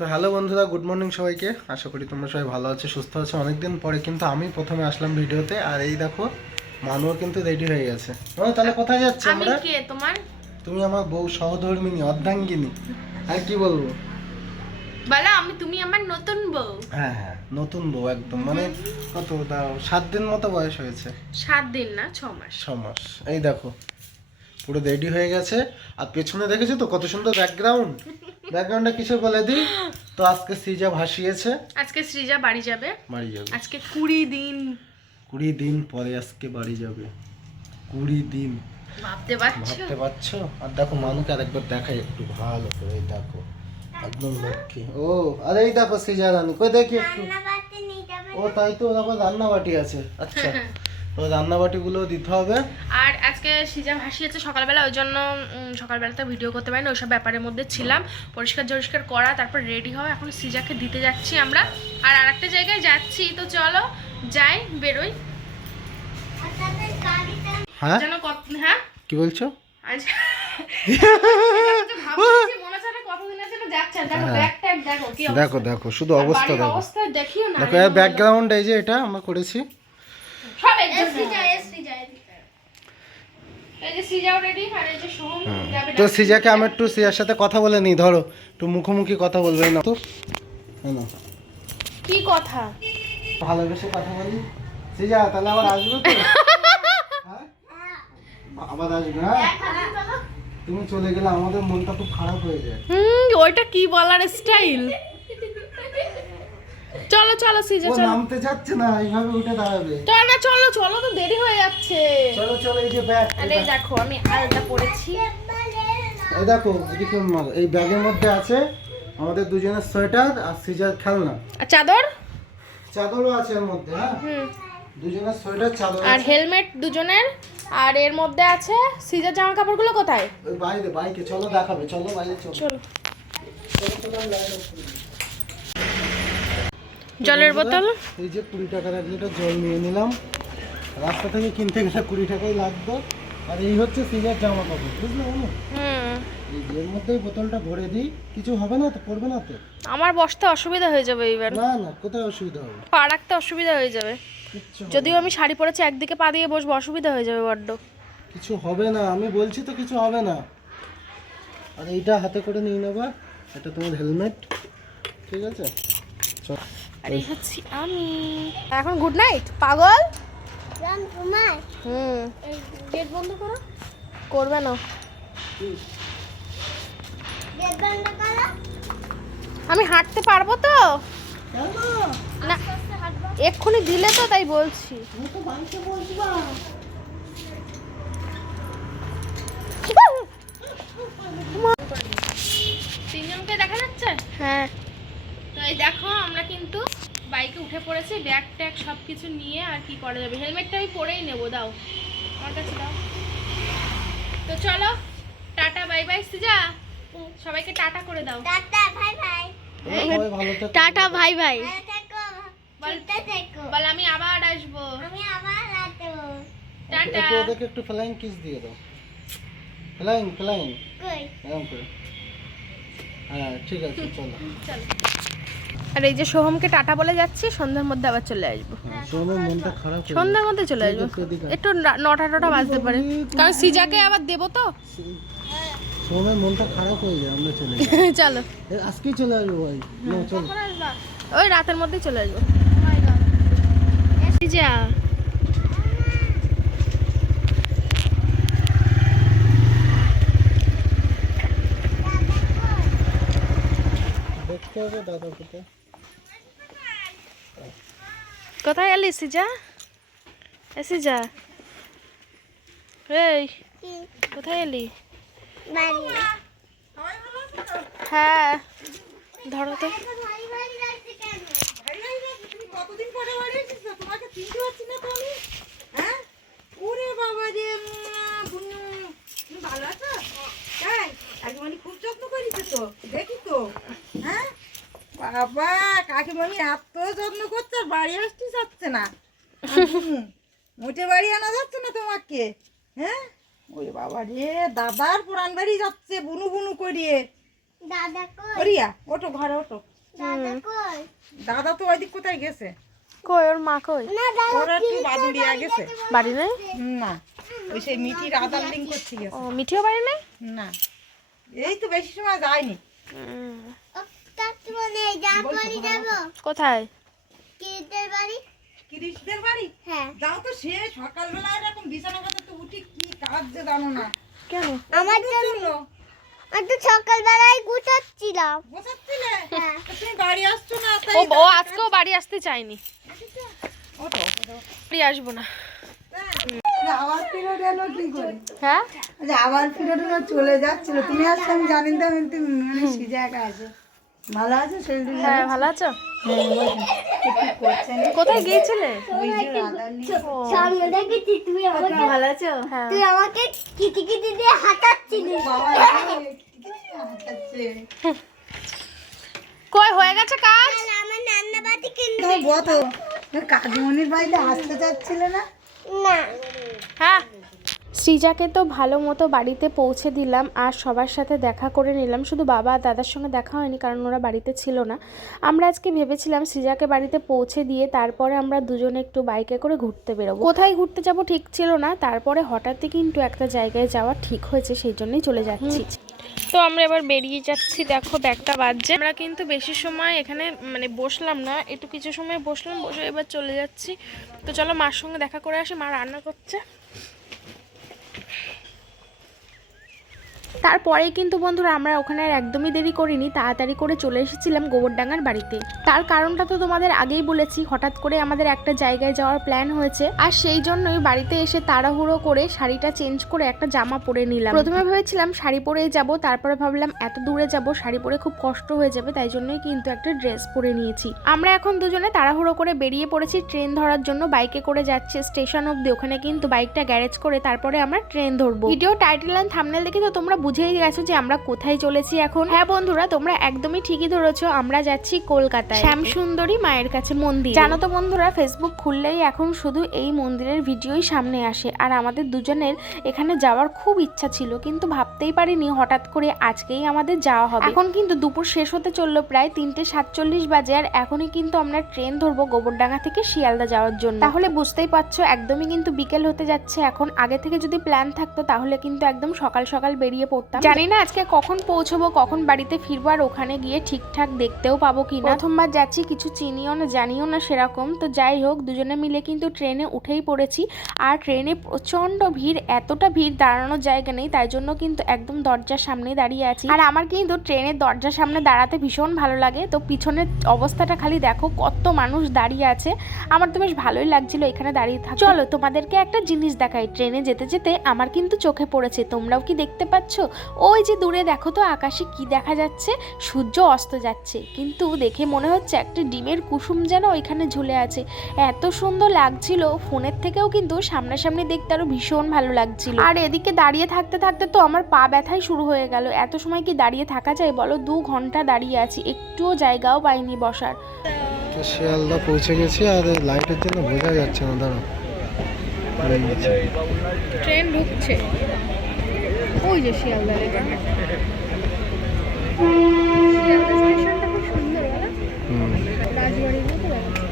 তো হ্যালো বন্ধুরা, good morning সবাইকে। আশা করি তোমরা সবাই ভালো আছো, সুস্থ আছো। অনেকদিন পরে কিন্তু আমি প্রথমে আসলাম ভিডিওতে। আর এই দেখো, মানুও কিন্তু রেডি হয়ে গেছে। তাহলে কোথায় যাচ্ছি আমরা? আমি কে তোমার? তুমি আমার বউ, সহধর্মিনী, অর্ধাঙ্গিনী। আর কি বলবো বলো, তুমি আমার নতুন বউ। হ্যাঁ হ্যাঁ, নতুন বউ একদম। মানে কত দাও, 7 দিন মতো বয়স হয়েছে। 7 দিন না, 6 মাস। 6 মাস। এই দেখো পুরো রেডি হয়ে গেছে। আর পেছনে দেখেছো তো কত সুন্দর ব্যাকগ্রাউন্ড। ব্যাকগ্রাউন্ডটা কিসে বলে দিই তো? আজকে সৃজা ভাসিয়েছে। আজকে সৃজা বাড়ি যাবে। আজকে 20 দিন। 20 দিন পরে আজকে বাড়ি যাবে। 20 দিন ভাবতে পারছো? আর দেখো মানুকে আরেকবার দেখাই একটু ভালো করে। এই দেখো একদম লক্ষ্মী। ও আরে এই দেখো সৃজা রানী, কই দেখি একটু। ও তাই তো, ওর আবার রান্না বাটি আছে। আচ্ছা, তো রান্না বাটিগুলো দিতে হবে। আর আজকে সৃজা ভাসিয়েছে সকালবেলা, ওই জন্য সকালবেলাতে ভিডিও করতে পারিনি। ওইসব ব্যাপারের মধ্যে ছিলাম। পরিষ্কার করা, তারপর রেডি হওয়া। এখন সৃজাকে দিতে যাচ্ছি আমরা। আর আরেকটা জায়গায় যাচ্ছি, তো চলো যাই, বেরোই। হ্যাঁ যেন হ্যাঁ কি বলছো? দেখো দেখো শুধু অবস্থা দেখো। দেখো এর ব্যাকগ্রাউন্ড এই যে এটা আমরা করেছি। তো সৃজাকে আমি একটু সৃজার সাথে কথা বলে নিই। ধরো একটু মুখোমুখি কথা বলবে না তো? কি কথা? ভালোবেসে কথা বলি। সৃজা তাহলে আবার আসবে তো? হ্যাঁ আবার আসবে। হ্যাঁ তুমি চলে গেলে আমাদের মনটা খুব খারাপ হয়ে যায়। ওইটা কি বলার স্টাইল? চলো চলো সৃজা, ও চলো। নামতে যাচ্ছে না, এইভাবে উঠে দাঁড়াবে। চলো না, চলো চলো, তো দেরি হয়ে যাচ্ছে। চলো চলো, এই যে ব্যাগ। আরে দেখো আমি আলতা পরেছি। এই দেখো এদিকে এই ব্যাগের মধ্যে আছে আমাদের দুজনের সোয়েটার আর সৃজার খেলনা। আর চাদর? চাদরও আছে এর মধ্যে। হ্যাঁ দুজনের সোয়েটার, চাদর আর আছে। হেলমেট দুজনের। আর এর মধ্যে আছে সৃজার জামা কাপড়গুলো কোথায়? ওই বাইরে, বাইকে চলো দেখাবে। চলো বাইরে চলো। চলো। জলের বোতল। এই যে 20 টাকার 1 লিটার জল নিয়ে নিলাম। রাস্তা থেকে কিনতে গেলে 20 টাকাই লাগতো। আর এই হচ্ছে সৃজার জামা কাপড়, বুঝলে? এই এর মধ্যে বোতলটা ভরে দিই। কিছু হবে না তো? পড়বে না তো? আমার বসতে অসুবিধা হয়ে যাবে এইবার। না না, কোথায় অসুবিধা হবে? পা রাখতে অসুবিধা হয়ে যাবে। যদিও আমি শাড়ি পরেছি, একদিকে পা দিয়ে বসবো, অসুবিধা হয়ে যাবে বড্ড। কিছু হবে না, আমি বলছি তো কিছু হবে না। আর এইটা হাতে করে নিয়ে নেবা, এটা তোমার হেলমেট, ঠিক আছে? আর এই হচ্ছে আমি। এখন গুড নাইট পাগল। গেট বন্ধ করো। করবে না। আমি হাঁটতে পারবো তো? না এক্ষুনি দিলে তো, তাই বলছি। তিনজনকে দেখা যাচ্ছে? হ্যাঁ। তো এই দেখো আমরা কিন্তু বাইকে উঠে পড়েছি, ব্যাগ ট্যাগ সব কিছু নিয়ে। আর কি করা যাবে, হেলমেটটা আমি পরেই নেবো। দাও আমার কাছে, দাও। তো চলো, টাটা বাই বাই। সৃজা সবাইকে টাটা করে দাও। টাটা ভাই ভাই। টাটা ভাই ভাই। বল আমি আবার আসবো। টাটা। একটু ফ্লাইং কিস দিয়ে দাও। ফ্লাইং ফ্লাইং এরকম করে। হ্যাঁ ঠিক আছে, চলো। আর এই যে সোহমকে টাটা বলে যাচ্ছি, সন্ধ্যার মধ্যে আবার চলে আসবো। সোহমের মনটা খারাপ। সন্ধ্যার মধ্যে চলে আসবো, একটু 9টা বাজতে পারে, কারণ সৃজাকে আবার দেবো তো। সোহমের মনটা খারাপ হয়ে যায়, আমরা চলে যাই। চলো আজকেই চলে আসবো ভাই। না চলো, ওই রাতের মধ্যেই চলে আসবো। সৃজা দেখতে হবে দাদা কোথায়। কোথায় এলি সৃজা? সৃজা এই কোথায় এলি? হ্যাঁ ধরো তো। খুব যত্ন করিস তো, দেখি তো। হ্যাঁ বাবা, কাকিমণি এত যত্ন করছে, আর বাড়ি আসতে যাচ্ছে না। মোটে বাড়ি আনা যাচ্ছে না তোমাকে। হ্যাঁ ওই বাবা রে, দাদার পুরান বাড়ি যাচ্ছে বুনু বুনু করিয়ে। দাদা করিয়া ওঠো, ঘরে ওঠো। দাদা তো ওইদিক কোথায় গেছে? কই ওর মা কই? ওরা একটু বাদুড়িয়া গেছে। বাড়ি নেই? না, ওই সেই মিঠির আদার লিঙ্ক করতে গেছে। ও মিঠিও বাড়ি নেই? না, এই তো বেশি সময় যায়নি। কোথায়? কিরিশদের বাড়ি? যাও তো, সে সকালবেলা এরকম বিছানা পাতাতে উঠি কি কাজ যে জানো না। কেন? আমার জন্য। আমি তো সকালবেলায় গুছাচ্ছিলাম। বসাচ্ছিলে? তো তুমি বাড়ি আসছো না তাই? ও আজকেও বাড়ি আসতে চাইনি। ওঠো, বাড়ি আসবো না। আবার পিরিয়ড এলো কি করে? হ্যাঁ আবার পিরিয়ড এলো, চলে যাচ্ছিল। তুমি আসলে আমি জানি না, তুমি মানে সিজা একা আছে। ভালো আছে শরীর? হ্যাঁ ভালো আছো? করছেন কোথায় গিয়েছিলে? ওই যে রাধার লিঙ্ক। সামনে দেখেছি তুমি আমাকে, ভালো আছো? হ্যাঁ তুই আমাকে কিটি কিটি দিয়ে হাঁটাচ্ছিলি। বাবা হাঁটাচ্ছে। কই হয়ে গেছে কাজ? আমার নান্না বাড়ি কিনবে তুমি বলো, কাজমনির বাড়িতে আসতে চাচ্ছিলে না? না। হ্যাঁ সৃজাকে তো ভালো মতো বাড়িতে পৌঁছে দিলাম আর সবার সাথে দেখা করে নিলাম। শুধু বাবা আর দাদার সঙ্গে দেখা হয়নি, কারণ ওরা বাড়িতে ছিল না। আমরা আজকে ভেবেছিলাম সৃজাকে বাড়িতে পৌঁছে দিয়ে তারপরে আমরা দুজনে একটু বাইকে করে ঘুরতে বেরোবো। কোথায় ঘুরতে যাব ঠিক ছিল না, তারপরে হঠাৎই কিন্তু একটা জায়গায় যাওয়া ঠিক হয়েছে, সেই জন্যই চলে যাচ্ছি। তো আমরা এবার বেরিয়ে যাচ্ছি, দেখো ব্যাগটা বাজছে। আমরা কিন্তু বেশি সময় এখানে মানে বসলাম না, একটু কিছু সময় বসলাম, বসে এবার চলে যাচ্ছি। তো চলো মার সঙ্গে দেখা করে আসি, মা রান্না করছে। তারপরে কিন্তু বন্ধুরা আমরা ওখানে আর একদমই দেরি করিনি, তাড়াতাড়ি করে চলে এসেছিলাম গোবরডাঙ্গার বাড়িতে। তার কারণটা তো তোমাদের আগেই বলেছি, হঠাৎ করে আমাদের একটা জায়গায় যাওয়ার প্ল্যান হয়েছে, আর সেই জন্যই বাড়িতে এসে তাড়াহুড়ো করে শাড়িটা চেঞ্জ করে একটা জামা পরে নিলাম। প্রথমে ভেবেছিলাম শাড়ি পরেই যাব, তারপরে ভাবলাম এত দূরে যাব, শাড়ি পরে খুব কষ্ট হয়ে যাবে, তাই জন্যই কিন্তু একটা ড্রেস পরে নিয়েছি। আমরা এখন দুজনে তাড়াহুড়ো করে বেরিয়ে পড়েছি ট্রেন ধরার জন্য। বাইকে করে যাচ্ছে স্টেশন অবধি, ওখানে কিন্তু বাইকটা গ্যারেজ করে তারপরে আমরা ট্রেন ধরবো। ভিডিও টাইটেল আর থাম্বনেল দেখে তো তোমরা বুঝেই গেছো যে আমরা কোথায় চলেছি এখন। হ্যাঁ বন্ধুরা, তোমরা একদমই ঠিকই ধরেছো, আমরা যাচ্ছি কলকাতায় শ্যামসুন্দরী মায়ের কাছে মন্দির। জানো তো বন্ধুরা, ফেসবুক খুললেই এখন শুধু এই মন্দিরের ভিডিওই সামনে আসে, আর আমাদের দুজনের এখানে যাওয়ার খুব ইচ্ছা ছিল, কিন্তু ভাবতেই পারিনি হঠাৎ করে আজকেই আমাদের যাওয়া হবে। এখন কিন্তু দুপুর শেষ হতে চললো, প্রায় 3:47 বাজে, আর এখনই কিন্তু আমরা ট্রেন ধরবো গোবরডাঙ্গা থেকে শিয়ালদা যাওয়ার জন্য। তাহলে বুঝতেই পারছো একদমই কিন্তু বিকেল হতে যাচ্ছে এখন। আগে থেকে যদি প্ল্যান থাকতো তাহলে কিন্তু একদম সকাল সকাল বেরিয়ে পড়তাম। জানি না আজকে কখন পৌঁছবো, কখন বাড়িতে ফিরবো, আর ওখানে গিয়ে ঠিকঠাক দেখতেও পাবো কিনা। প্রথমবার যাচ্ছি, কিছু চিনিও না জানিও না সেরকম। তো যাই হোক, দুজনে মিলে কিন্তু ট্রেনে উঠেই পড়েছি, আর ট্রেনে প্রচন্ড ভিড়, এতটা ভিড় দাঁড়ানোর জায়গা নেই, তাই জন্য কিন্তু একদম দরজার সামনে দাঁড়িয়ে আছি। আর আমার কিন্তু ট্রেনের দরজার সামনে দাঁড়াতে ভীষণ ভালো লাগে। তো পিছনের অবস্থাটা খালি দেখো, কত মানুষ দাঁড়িয়ে আছে, আমার তো বেশ ভালোই লাগছিল এখানে দাঁড়িয়ে থাকতে। চলো তোমাদেরকে একটা জিনিস দেখাই। ট্রেনে যেতে যেতে আমার কিন্তু চোখে পড়েছে, তোমরাও কি দেখতে পাচ্ছ? ওই যে দূরে দেখো তো আকাশে কি দেখা যাচ্ছে, সূর্য অস্ত যাচ্ছে, কিন্তু দেখে মনে হচ্ছে একটা ডিমের কুসুম যেন ওইখানে ঝুলে আছে। এত সুন্দর লাগছিল, ফোনের থেকেও কিন্তু সামনাসামনি দেখতে আরো ভীষণ ভালো লাগছিল। আর এদিকে দাঁড়িয়ে থাকতে থাকতে তো আমার পা ব্যথাই শুরু হয়ে গেল। এত সময় কি দাঁড়িয়ে থাকা যায় বলো? 2 ঘন্টা দাঁড়িয়ে আছি, একটুও জায়গাও পাইনি বসার। তো শিয়ালদা পৌঁছে গেছি, আর লাইটের জন্য বোঝা যাচ্ছে না। দাঁড়াও, ট্রেন ঢুকছে, ওই যে শিয়ালদা লেখা। শিয়ালদা স্টেশনটা খুব সুন্দর, রাজবাড়ির মতো লাগছে।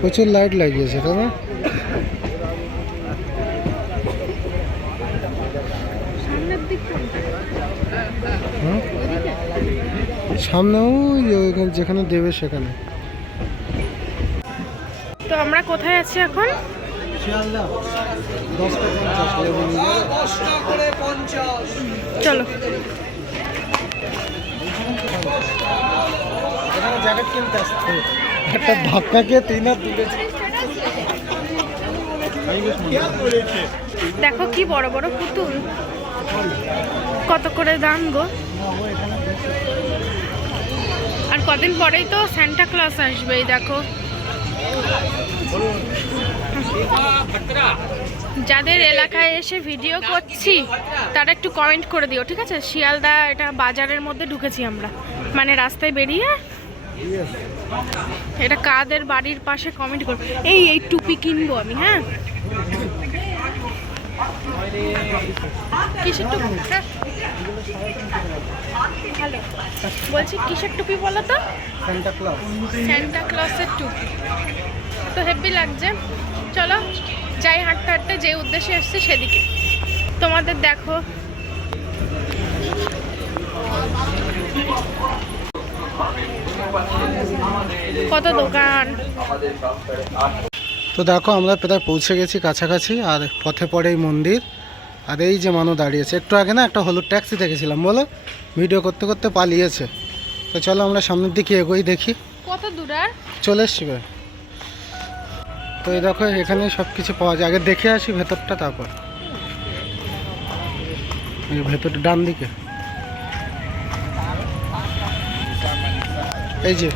প্রচুর লাইট লাগিয়েছে, তাই না? সামনের দিক কোনটা? সামনে ওই ওইখানে যেখানে দেবে সেখানে। তো আমরা কোথায় আছি এখন? শিয়ালদা 10:50। চলো এখানে জ্যাকেট কিনতে আসতে একটা ধাক্কা খেয়ে 3 হাত তুলেছে। দেখো কি বড় বড় পুতুল, কত করে দাম গো। আর কদিন পরেই তো সান্টা ক্লজ আসবে, এই দেখো। যাদের এলাকায় এসে ভিডিও করছি তারা একটু কমেন্ট করে দিও, ঠিক আছে? শিয়ালদা এটা বাজারের মধ্যে ঢুকেছি আমরা, মানে রাস্তায় বেরিয়ে। এটা কাদের বাড়ির পাশে কমেন্ট করো। এই টুপি কিনবো আমি, হ্যাঁ কিসের টুপি? হ্যাঁ। ভালো। বলছি কিসের টুপি বলো তো? Santa Claus. স্যান্টা ক্লসের টুপি তো হেভি লাগছে। চলো যাই হাঁটতে হাঁটতে, যে উদ্দেশ্যে এসছি সেদিকে। তোমাদের দেখো কত দোকান। তো দেখো আমরা প্রায় পৌঁছে গেছি কাছাকাছি, আর পথে পড়েই মন্দির। আর এই যে মানু দাঁড়িয়েছে, একটু আগে না একটা হলুদ ট্যাক্সি দেখেছিলাম, বলো ভিডিও করতে করতে পালিয়েছে। তো চলো আমরা সামনের দিকে এগোই, দেখি কত দূর আর? চলে এসছি প্রায়। তো এই দেখো এখানে সব কিছু পাওয়া যায়, আগে দেখে আসি ভেতরটা, তারপর এই ভেতরটা ডান দিকে এই যে।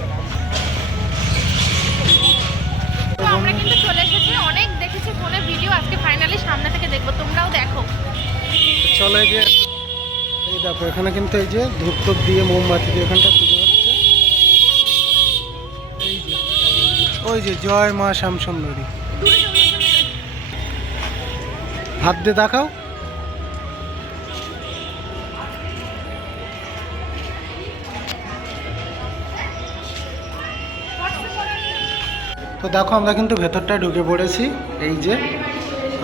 তো আমরা কিন্তু চলে এসেছি, অনেক দেখেছি ফোনে ভিডিও, আজকে ফাইনালি সামনে থেকে দেখবো, তোমরাও দেখো। চলো এই যে, এই দেখো এখানে কিন্তু এই যে ধূপ টুপ দিয়ে মোমবাতি দিয়ে এখানটা পুজো হচ্ছে। এই যে ওই যে জয় মা শ্যামসুন্দরী, হাত দিয়ে দেখাও। তো দেখো আমরা কিন্তু ভেতরটা ঢুকে পড়েছি। এই যে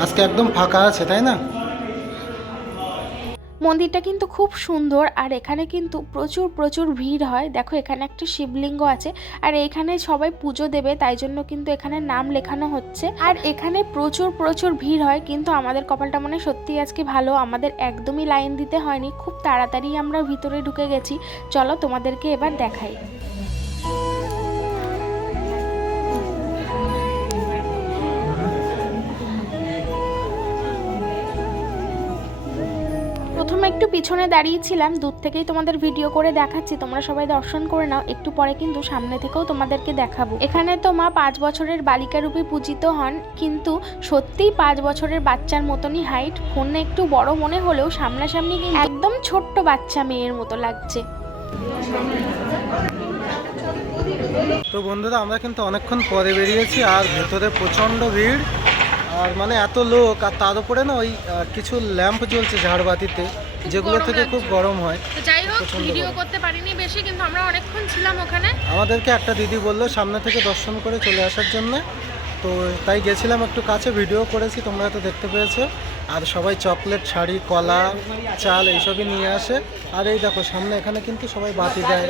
আজকে একদম ফাঁকা আছে, তাই না? মন্দিরটা কিন্তু খুব সুন্দর, আর এখানে কিন্তু প্রচুর প্রচুর ভিড় হয়। দেখো এখানে একটা শিবলিঙ্গ আছে, আর এখানে সবাই পুজো দেবে, তাই জন্য কিন্তু এখানে নাম লেখানো হচ্ছে। আর এখানে প্রচুর প্রচুর ভিড় হয়, কিন্তু আমাদের কপালটা মানে সত্যি আজকে ভালো, আমাদের একদমই লাইন দিতে হয়নি, খুব তাড়াতাড়ি আমরা ভিতরে ঢুকে গেছি। চলো তোমাদেরকে এবার দেখাই। প্রথমে একটু পিছনে দাঁড়িয়েছিলাম, দূর থেকেই তোমাদের ভিডিও করে দেখাচ্ছি, তোমরা সবাই দর্শন করে নাও। একটু পরে কিন্তু সামনে থেকেও তোমাদেরকে দেখাবো। এখানে তো মা 5 বছরের বালিকা রূপে পূজিত হন, কিন্তু সত্যিই 5 বছরের বাচ্চার মতনই হাইট। ফোনে একটু বড় মনে হলেও সামনাসামনি কিন্তু একদম ছোট্ট বাচ্চা মেয়ের মতো লাগছে। তো বন্ধুরা আমরা কিন্তু অনেকক্ষণ পরে বেরিয়েছি, আর ভেতরে প্রচণ্ড ভিড়, আর মানে এত লোক, আর তার উপরে না ওই কিছু ল্যাম্প জ্বলছে ঝাড়বাতিতে, যেগুলো থেকে খুব গরম হয়। তো যাই হোক ভিডিও করতে পারিনি বেশি, কিন্তু আমরা অনেকক্ষণ ছিলাম ওখানে। আমাদেরকে একটা দিদি বললো সামনে থেকে দর্শন করে চলে আসার জন্য, তো তাই গেছিলাম একটু কাছে, ভিডিও করেছি, তোমরা তো দেখতে পেয়েছো। আর সবাই চকলেট, শাড়ি, কলা, চাল এইসবই নিয়ে আসে। আর এই দেখো সামনে এখানে কিন্তু সবাই বাতি দেয়,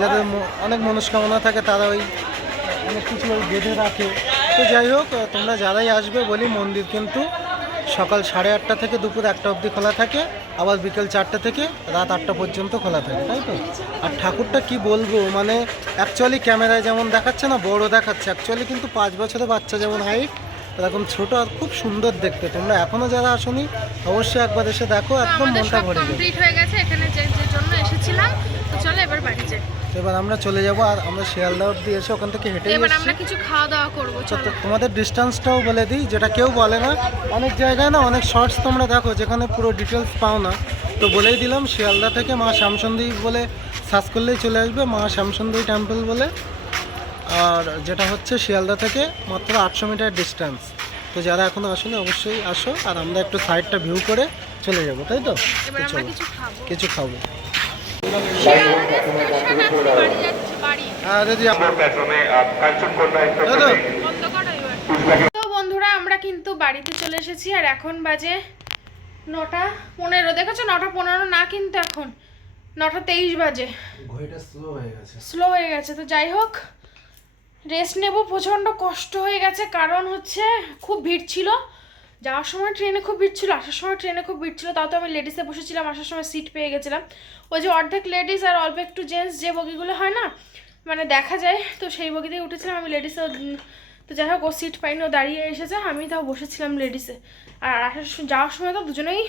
যাদের অনেক মনস্কামনা থাকে তারা ওই অনেক কিছু ওই বেঁধে রাখে। তো যাই হোক তোমরা যারাই আসবে বলি, মন্দির কিন্তু সকাল 8:30 থেকে দুপুর 1টা অবধি খোলা থাকে, আবার বিকেল 4টে থেকে রাত 8টা পর্যন্ত খোলা থাকে, তাই তো? আর ঠাকুরটা কি বলবো, মানে অ্যাকচুয়ালি ক্যামেরায় যেমন দেখাচ্ছে না বড় দেখাচ্ছে, অ্যাকচুয়ালি কিন্তু 5 বছরের বাচ্চা যেমন হাইট এরকম ছোট, আর খুব সুন্দর দেখতে। তোমরা এখনো যারা আসোনি অবশ্যই একবার এসে দেখো, একদম মনটা ভরে যাবে। কমপ্লিট হয়ে গেছে এখানে যে জন্য এসেছিলাম, তো চলো এবার বাড়ি যাই। এবার আমরা চলে যাব, আর আমরা শিয়ালদা অবধি এসে ওখান থেকে হেঁটে এবার এসেছি। আমরা কিছু খাওয়া দাওয়া করবো। চলো তোমাদের ডিস্টেন্সটাও বলে দিই, যেটা কেউ বলে না। অনেক জায়গায় না অনেক শর্টস তোমরা দেখো যেখানে পুরো ডিটেলস পাও না, তো বলেই দিলাম শিয়ালদা থেকে মা শ্যামসুন্দরী বলে সার্চ করলেই চলে আসবে, মা শ্যামসুন্দরী টেম্পল বলে। আর যেটা হচ্ছে শিয়ালদা থেকে মাত্র 800 মিটার ডিস্টেন্স। তো যারা এখনো আসেনি অবশ্যই আসো, আর আমরা একটু সাইডটা ভিউ করে চলে যাবো, তাই তো? এবার তো আমরা চলো কিছু খাবো। কিছু খাবো। বাড়ি যাচ্ছি, বাড়ি। আর যদি তো বন্ধুরা আমরা কিন্তু বাড়িতে চলে এসেছি, আর এখন বাজে 9:15। দেখেছো 9:15 না, কিন্তু এখন 9:23 বাজে। ঘড়িটা স্লো হয়ে গেছে। স্লো হয়ে গেছে। তো যাই হোক রেস্ট নেব, প্রচণ্ড কষ্ট হয়ে গেছে, কারণ হচ্ছে খুব ভিড় ছিল। যাওয়ার সময় ট্রেনে খুব ভিড় ছিল, আসার সময় ট্রেনে খুব ভিড় ছিল, তাও তো আমি লেডিসে বসেছিলাম, আসার সময় সিট পেয়ে গেছিলাম। ওই যে অর্ধেক লেডিস আর অল্প একটু জেন্টস যে বগিগুলো হয় না, মানে দেখা যায়, তো সেই বগিতেই উঠেছিলাম আমি লেডিসে। তো যাই হোক ও সিট পাইনি, ও দাঁড়িয়ে এসেছে, আমি তাও বসেছিলাম লেডিসে। আর যাওয়ার সময় তো দুজনেই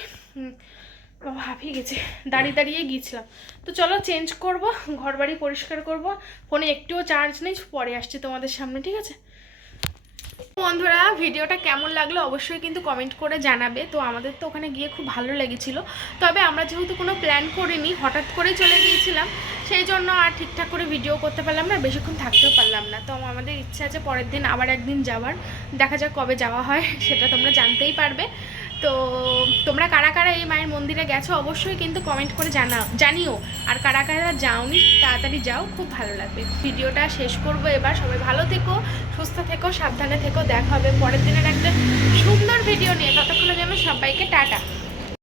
হাঁপিয়ে গেছে, দাঁড়িয়ে দাঁড়িয়ে গিয়েছিলাম। তো চলো চেঞ্জ করব, ঘর বাড়ি পরিষ্কার করব, ফোনে একটুও চার্জ নেই, পরে আসছি তোমাদের সামনে, ঠিক আছে? বন্ধুরা ভিডিওটা কেমন লাগলো অবশ্যই কিন্তু কমেন্ট করে জানাবে। তো আমাদের তো ওখানে গিয়ে খুব ভালো লেগেছিল, তবে আমরা যেহেতু কোনো প্ল্যান করিনি, হঠাৎ করেই চলে গিয়েছিলাম, সেই জন্য আর ঠিকঠাক করে ভিডিও করতে পারলাম না, বেশিক্ষণ থাকতেও পারলাম না। তো আমাদের ইচ্ছা আছে পরের দিন আবার একদিন যাওয়ার, দেখা যাক কবে যাওয়া হয় সেটা তোমরা জানতেই পারবে। তো তোমরা কারা কারা এই মায়ের মন্দিরে গেছো অবশ্যই কিন্তু কমেন্ট করে জানিও, আর কারা কারা যাওনি তাড়াতাড়ি যাও, খুব ভালো লাগবে। ভিডিওটা শেষ করবো এবার, সবাই ভালো থেকো, সুস্থ থেকো, সাবধানে থেকো, দেখা হবে পরের দিনের একটা সুন্দর ভিডিও নিয়ে। ততক্ষণের জন্য সবাইকে টাটা।